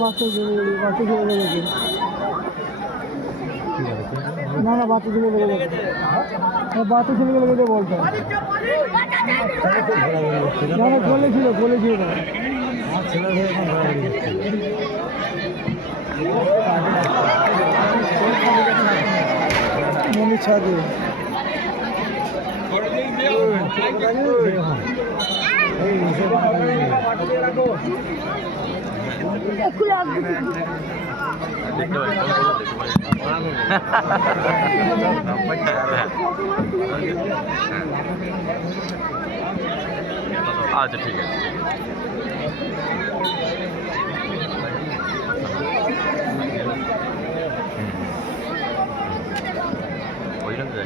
বাচ্চা ছেলে লেগেছে। না না বাচ্চা ছেলে লেগেছে, বাচ্চা ছেলে লেগেছে বলতো। না না বলেছিল মনে ছাদে আচ্ছা ঠিক আছে। ওইখান থেকে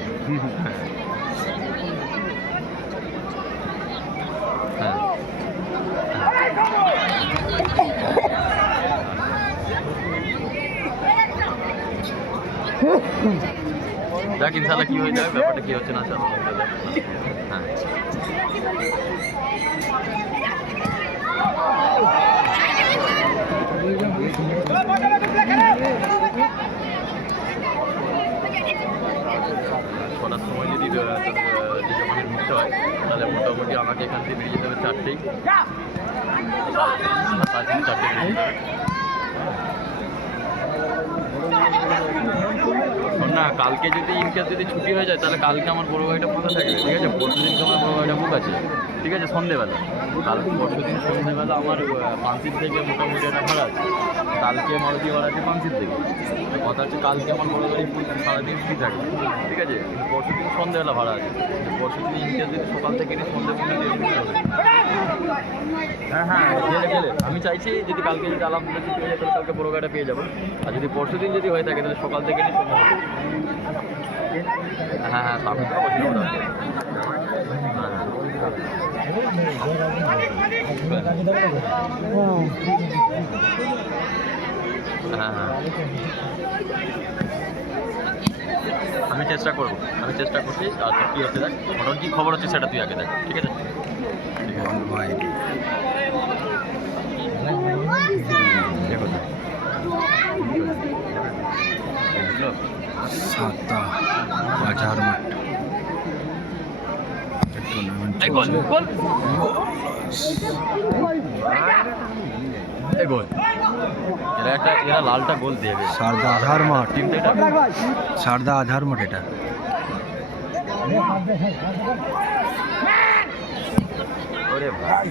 দেখ ইনশাল্লাহ কি হয়ে যাবে, ব্যাপারটা কি হচ্ছে না হ্যাঁ ছটার সময় যদি ডিজমানের মুক্ত হয় তাহলে মোটামুটি আমাকে এখান থেকে বেরিয়ে যেতে হবে 4টেই, 4টে বেরিয়ে যেতে হবে। না কালকে যদি ইনকেস যদি ছুটি হয়ে যায় তাহলে কালকে আমার বড়ো গাড়িটা বুক থাকবে, ঠিক আছে। পরশু দিনকে আমার বড়ো গাড়িটা বুক আছে, ঠিক আছে, সন্ধ্যেবেলা। কালকে পরশু দিন সন্ধ্যেবেলা আমার পাঁচিল থেকে মোটামুটি একটা ভাড়া আছে, কালকে মারুতি ভাড়া আছে পাঁচিল থেকে। কথা হচ্ছে কালকে আমার বড়ো গাড়ি সারাদিন ফ্রি থাকে, ঠিক আছে। পরশু দিন সন্ধ্যেবেলা ভাড়া আছে, পরশু দিন ইনকেস যদি সকাল থেকে নিয়ে সন্ধ্যে পর্যন্ত হবে। হ্যাঁ গেলে আমি চাইছি যদি কালকে যদি আলহামদুলিল্লাহ ছুটি হয়ে যায় তাহলে কালকে বড়ো গাড়িটা পেয়ে যাবো। আর যদি পরশু দিন যদি হয়ে থাকে তাহলে সকাল থেকে নিয়ে সন্ধ্যে হবে। হ্যাঁ সামনে তো বলছিলাম ওটা। হ্যাঁ আমি চেষ্টা করছি। আর তোর কী হচ্ছে দেখ, ওটার কী খবর হচ্ছে সেটা তুই আগে দেখ, ঠিক আছে। ভাই সাতটা বাজার মাঠ এরা লালটা গোল দেবে। সারদা আধার মাঠ, টিমটা এটা সারদা আধার মাঠ এটা। ওরে ভাই